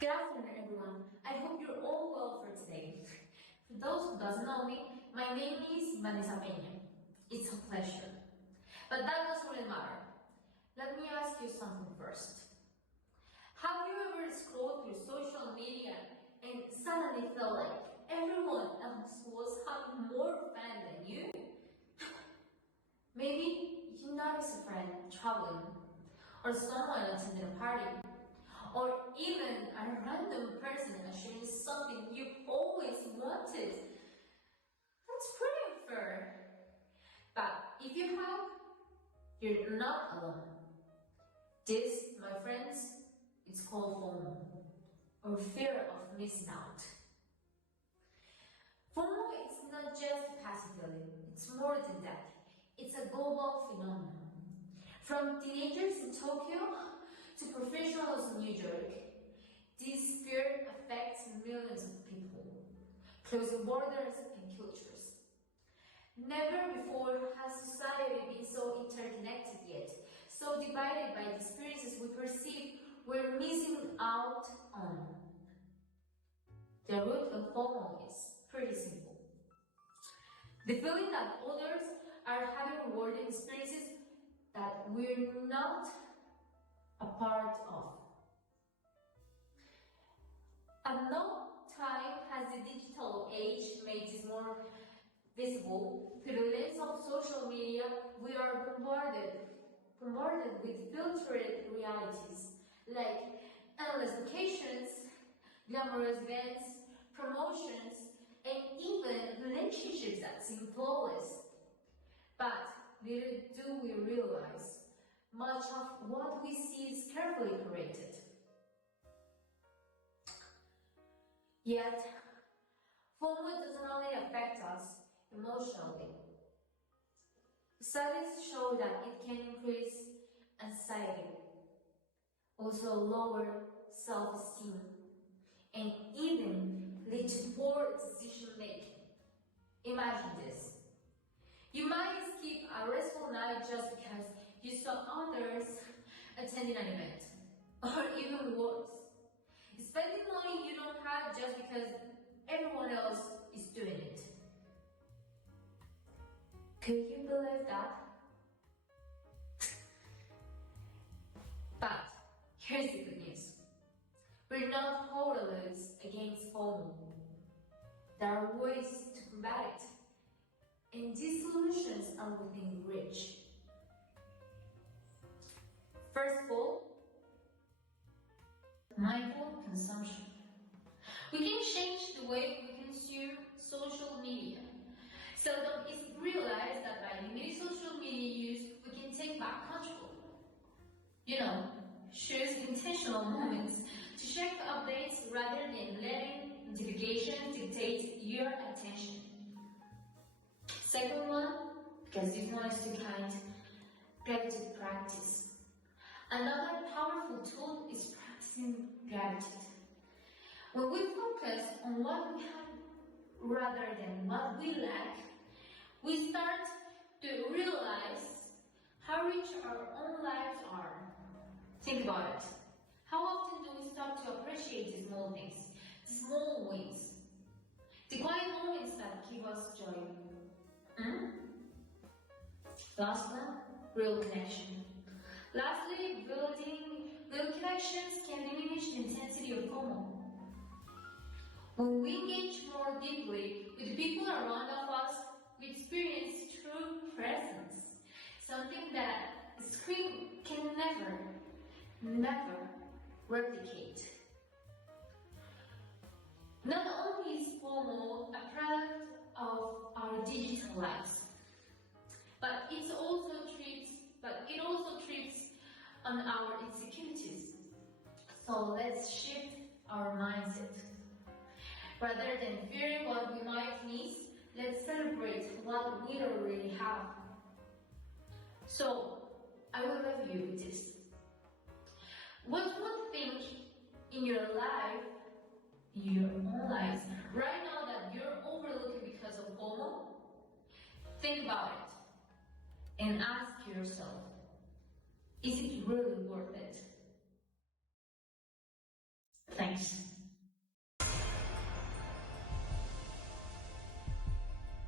Good afternoon, everyone. I hope you're all well for today. For those who doesn't know me, my name is Vanessa Peña. It's a pleasure. But that doesn't really matter. Let me ask you something first. Have you ever scrolled through social media and suddenly felt like everyone else was having more fun than you? Maybe you noticed a friend traveling, or someone attending a party, or even a random person achieving something you've always wanted. That's pretty unfair. But if you have, you're not alone. This, my friends, it's called FOMO, or fear of missing out. FOMO is not just a passive feeling, it's more than that. It's a global phenomenon. From teenagers in Tokyo to professionals in New York, this fear affects millions of people, closing borders and cultures. Never before has society been so interconnected yet, so divided by the experiences we perceive we're missing out on. The root of FOMO is pretty simple. The feeling that others are having rewarding experiences that we're not a part of. At no time has the digital age made this more visible. Through the lens of social media, we are bombarded with filtered realities like endless vacations, glamorous events, promotions, and even relationships that seem flawless. But little do we realize, much of what we see is carefully curated. Yet, FOMO doesn't only affect us emotionally. Studies show that it can increase anxiety, also lower self-esteem, and even lead to poor decision-making. Imagine this. You might skip a restful night just because you saw others attending an event, or even worse, spending money you don't have just because everyone else is doing it. Could you believe that? But here's the good news. We're not powerless against FOMO. There are ways to combat it, and these solutions are within reach. First of all, mindful consumption. We can change the way we consume social media. Seldom is realized that by limiting social media use, we can take back control. Choose intentional moments to check updates rather than letting notifications dictate your attention. Second one, because this one is too kind, gratitude practice. Another powerful tool is practicing gratitude. When we focus on what we have rather than what we lack, we start to realize how rich our own lives are. Think about it. How often do we stop to appreciate the small things, the small wins, the quiet moments that give us joy? Last one, real connection. Lastly, building real connections can diminish the intensity of FOMO. When we engage more deeply with the people around us, we experience true presence, something that a screen can never replicate. Not only is FOMO a product of our digital lives, but it also trips on our insecurities. So let's shift our mindset. Rather than fearing what we might miss, let's celebrate what we already have. So, I will leave you with this. What's one thing in your own life, right now that you're overlooking because of FOMO? Think about it and ask yourself, is it really worth it? Thanks.